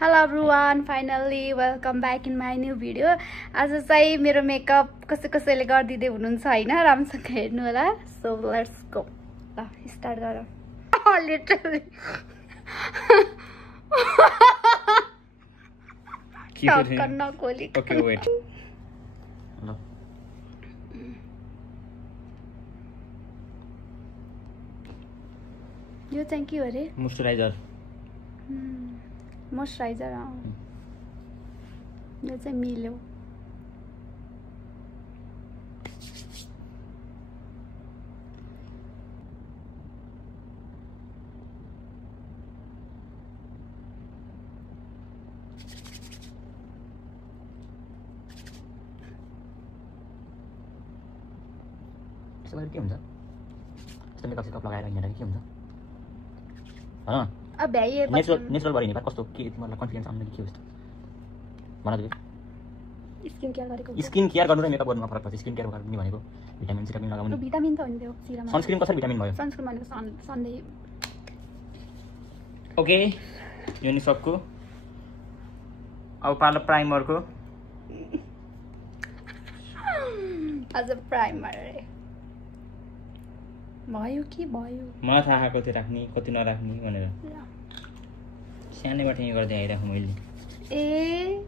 Hello everyone, finally welcome back in my new video. आज चाहिँ मेरो मेकअप कसैले गरिदिदै हुनुहुन्छ हैन, राम्रोसँग हेर्नु होला. So let's go. ल स्टार्ट गरौँ. Literally. टक्क नकोली. Okay, wait. Hello. यो चाहिँ के हो रे? मोइस्चराइजर. मोइस्चराइजर यो चाहिँ मिल्यो. यसो गरेर के हुन्छ? यस्तो मेकअप सेकअप लगाएर हिँड्दा के हुन्छ? हैन? अब भ्याइए नेचुरल भएर हिँड्दा कस्तो के तिमीलाई कन्फिडेन्स आउँदैन के हो यस्तो? भन त. स्किन केयर गरेको. स्किन केयर गर्नु र मेकअप गर्नुमा फरक पर्छ. स्किन केयर गर्नु भनेको भिटामिन सिटामिन लगाउनु. भिटामिन त हो नि त्यो सिरममा. सनस्क्रिन कसरी भिटामिन भयो? सनस्क्रिन भनेको सनले. ओके, यो नि सबको. अब पालो प्राइमरको. आज प्राइमर भयो कि भयो? मलाई थाहा कति राख्ने कति नराख्ने भनेर सानैबाट यहाँ गर्दै आइराखेँ मैले. ए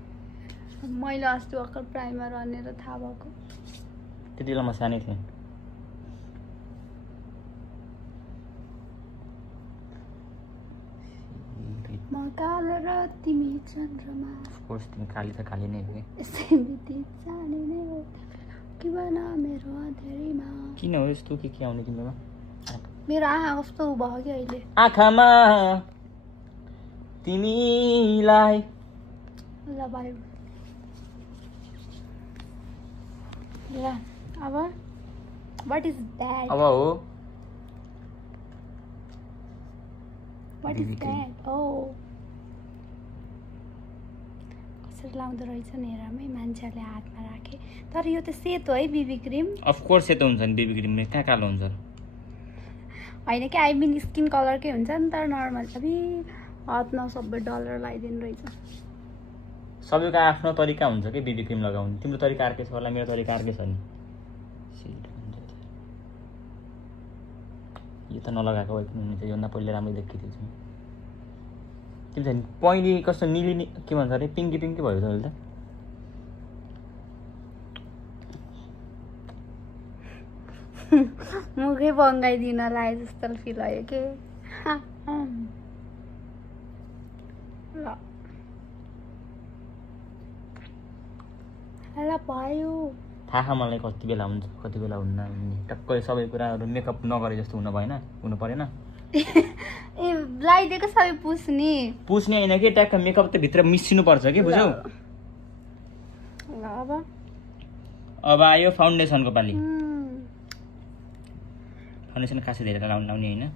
मैले अस्ति भर्खर प्राइमर भनेर थाहा भएको. त्यति बेला म सानै थिएँ. म कालो र तिमी चन्द्रमा. कोर्स तिमी काली त काली नै हो कि. यसै बिति जाने नै हो कि बना मेरो अँधेरीमा. किन हो यस्तो के आउने तिमीमा? मेरो आँखा कस्तो भयो कि अहिले. आँखामा तिमीलाई. ल भयो. ल अब व्हाट इज दैट? अब हो व्हाट इज दैट? ओ कसरी लाउँदो रहेछ नि हेरमै मान्छेले हातमा राखे. तर यो त सेतो है बेबी क्रिम. अफ कोर्स सेतो हुन्छ नि बेबी क्रिम. कहाँ कालो हुन्छ? होइन कि आई मिन स्किन कलरकै हुन्छ नि त नर्मल. अबि हातमा सबै डलर लगाइदिनु रहेछ. सबैको आफ्नो तरिका हुन्छ कि बेबी क्रिम लगाउने. तिम्रो तरिका अर्कै छ होला, मेरो तरिका अर्कै छ नि. यो त नलगाएको भए पनि हुन्छ. योभन्दा पहिले राम्रो देखिएको थियो. तिमी चाहिँ पहिले कस्तो निली के भन्छ अरे पिङ्की पिङ्की भयो त अहिले त. मुखै बङ्गाइदिन लागे जस्तो फिल भयो कि. ल भयो. थाहा मलाई कति बेला हुन्छ कति बेला हुन्न. टक्कै सबै कुराहरू मेकअप नगरे जस्तो हुनु परेन. ए लगाइदिएको सबै पुस्ने होइन कि ट्याक्क मेकअप त भित्र मिसिनु पर्छ कि बुझ्यौ. अब आयो फाउन्डेसनको पालि. फाउन्डेसन खासै धेरै लाउने होइन.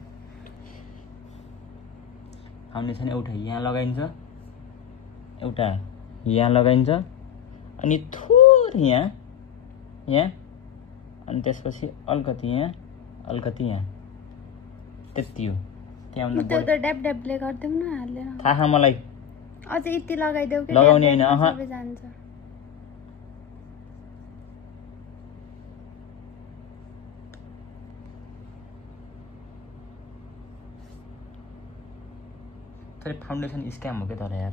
फाउन्डेसन एउटा यहाँ लगाइन्छ, एउटा यहाँ लगाइन्छ, अनि थोरै यहाँ अनि त्यसपछि अलिकति यहाँ त्यति हो. त्यहाँभन्दा ड्याबले गरिदेऊ न हाल्ने. थाहा मलाई. अझ यति लगाइदेऊ कि लगाउने होइन. सबै जान्छ. तर फाउन्डेसन स्क्याम हो क्या तर यार.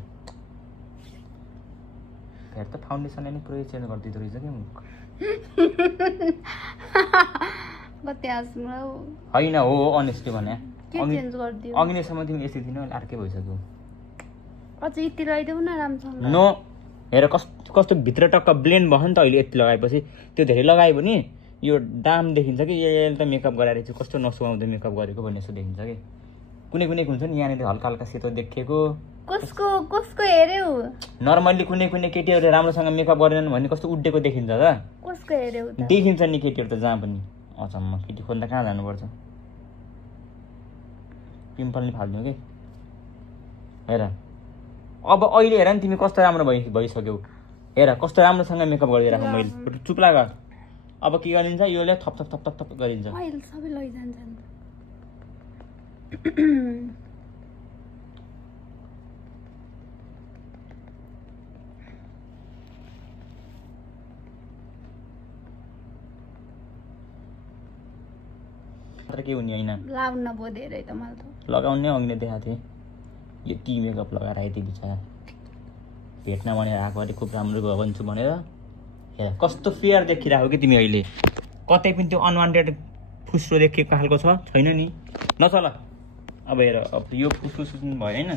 हेर त फाउन्डेसनले नै पुरै चेन्ज गरिदिँदो रहेछ कि मुख. कति हाँस्नु होइन हो अनेस्टली भने. के चेन्ज गरिदियो? अघिनेसम्म तिमी यस्तै थिएन, अहिले अर्कै भइसक्यो. अझ यति लगाइदेऊ न राम्रोसँग. नो हेर कस्तो भित्र टक्क ब्लेन्ड भयो नि त अहिले. यति लगाएपछि त्यो धेरै लगायो भने यो दाम देखिन्छ कि यसले त मेकअप गराएर चाहिँ कस्तो नसुहाउँदो मेकअप गरेको भन्ने जस्तो देखिन्छ कि. कुनै हुन्छ नि यहाँनिर हल्का हल्का सेतो देखेको. कसको हेर्यौ? नर्मल्ली कुनै केटीहरूले राम्रोसँग मेकअप गरेनन् भने कस्तो उड्डेको देखिन्छ त. कसको हेर्यौ त? देखिन्छ नि केटीहरू त जहाँ पनि. अचम्म केटी खोज्दा कहाँ जानुपर्छ? पिम्पल नि फाल्दिउँ कि. हेर अब अहिले हेर नि तिमी कस्तो राम्रो भइसक्यौ. हेर कस्तो राम्रोसँग मेकअप गरिदिइराख. मैले चुप लाग. अब के गरिन्छ योले थप थप थप थप थप गरिन्छ. अहिले सबै लैजान्छ नि. तर के हुने होइन लाउन भयो धेरै त मलाई त लगाउने अघि देखाएको थिएँ यति मेकअप लगाएर आइदिए बिचरा भेट्न भनेर आएको अलिक खुब राम्रो भन्छु भनेर हेर कस्तो फेयर देखिरहेको कि तिमी अहिले कतै पनि त्यो अनवान्टेड फुस्रो देखिएको खालको छैन नि नचल अब हेर अब यो फुस्फुस भयो होइन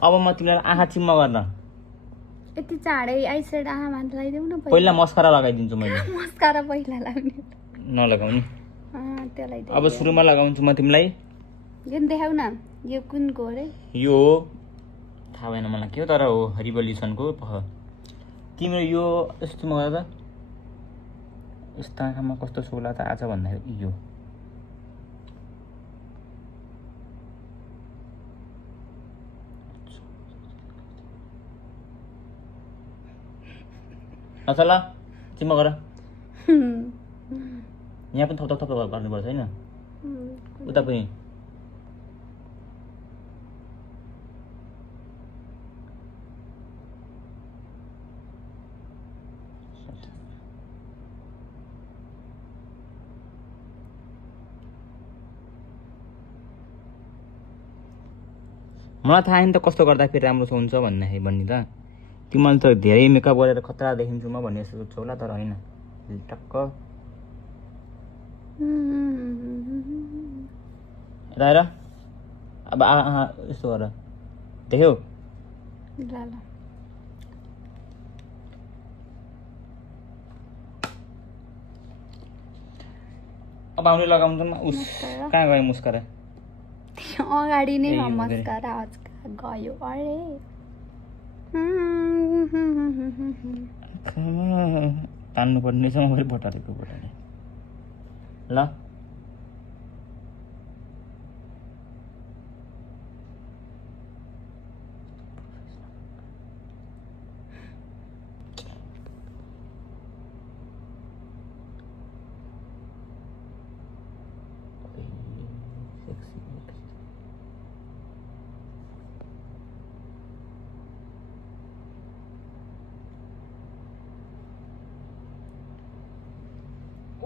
अब म तिमीलाई आँखा चिम्मा गर्न यति चाँडै आइसेड आँखामा लगाइदेऊ न पहिला मस्कारा लगाइदिन्छु मैले मस्कारा पहिला लगाउने नलगाउने त्यसलाई अब सुरुमा लगाउँछु म तिमीलाई यो देखाउ न यो कुनको अरे यो थाहा भएन मलाई के हो तर हो रिभोल्युसनको तिम्रो यो यस्तो म गर्दा यस्तो आँखामा कस्तो सोला त आज भन्दाखेरि यो अच्छा ल चिम्मा गर यहाँ पनि थप गर्नुपर्छ होइन उता पनि मलाई थाहा नि त कस्तो गर्दा फेरि राम्रो हुन्छ भन्दाखेरि भन्ने त तिमीले त धेरै मेकअप गरेर खतरा देखिन्छु म भन्ने जस्तो सोध्छौ होला तर होइन टक्क यता हेर अब यस्तो गर देख्यौ अब आउने लगाउँछ उस कहाँ गयो मुस्कारा अगाडि नै मस्कारा गयो अरे तान्नु पर्ने छ म फेरि बोटालेको बोटाले ल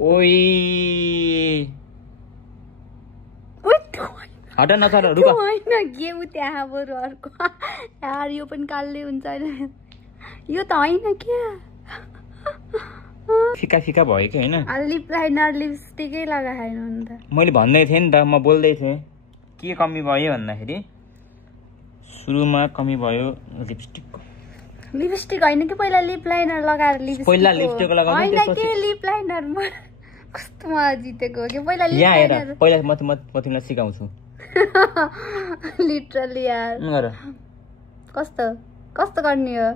ओइ हट नचल रुक होइन के उ त्यहाँ बरु अर्को यार यो पनि कालले हुन्छ यो त होइन क्या फिका फिका भयो कि होइन लिप लाइनर लिपस्टिकै लगाएन नि त मैले भन्दै थिएँ नि त म बोल्दै थिएँ के कमी भयो भन्दाखेरि सुरुमा कमी भयो लिपस्टिकको लिपस्टिक होइन कि पहिला लिप लाइनर लगाएर लिपस्टिक पहिला लिपस्टिक लगाउँछु होइन के लिप लाइनर कस्तो म जितेको के पहिला लिप लाइनर पहिला म तिमीलाई सिकाउँछु लिटरली यार गर कस्तो कस्तो गर्ने हो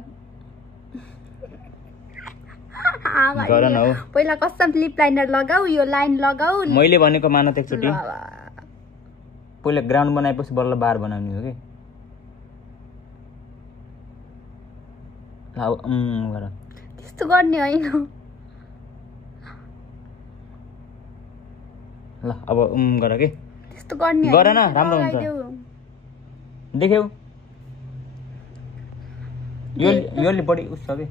गर न हो पहिला कस्तो लिप लाइनर लगाऊ यो लाइन लगाऊ मैले भनेको मान त एकचोटि पहिला ग्राउन्ड बनाएपछि बल्ल बार बनाउने हो कि गर त्यस्तो गर्ने होइन ल अब गर के त्यस्तो गर्ने गर न राम्रो हुन्छ देख्यौ योले बढी उस छ कि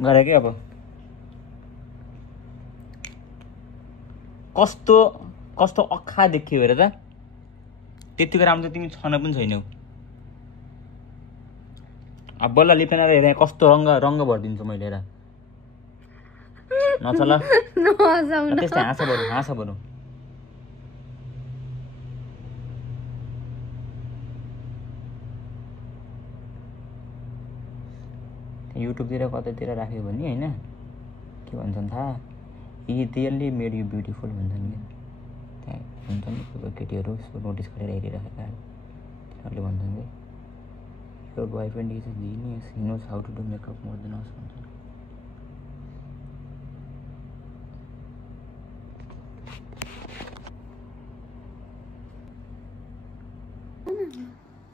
गरे कि अब कस्तो कस्तो अखा देखियो हेर त त्यतिको राम्रो तिमी छन पनि छैनौ अब बल्ल लिप्लाइनर हेरे कस्तो रङ्ग भरिदिन्छु मैले हेर नचल त्यस्तै हाँस बरु युट्युबतिर कतैतिर राख्यो भने होइन के भन्छन् थाहा रियल्ली मेड यु ब्युटिफुल भन्छन् कि त्यहाँ हुन्छ नि केटीहरू नोटिस गरेर हेरिरहेका तिनीहरूले भन्छन् कि your boyfriend is a genius, he knows how to do makeup more than us.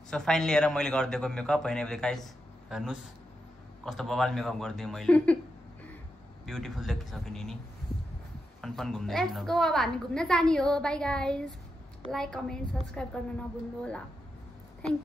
So finally हेर मैले गरिदिएको मेकअप होइन गाइस हेर्नुस् कस्तो बबाल मेकअप गरिदिएँ मैले ब्युटिफुल देखिसक्यो नि फन घुम्दै लेट्स गो अब हामी घुम्न जाने हो bye guys like comment subscribe गर्न नभुल्नु होला थ्यांक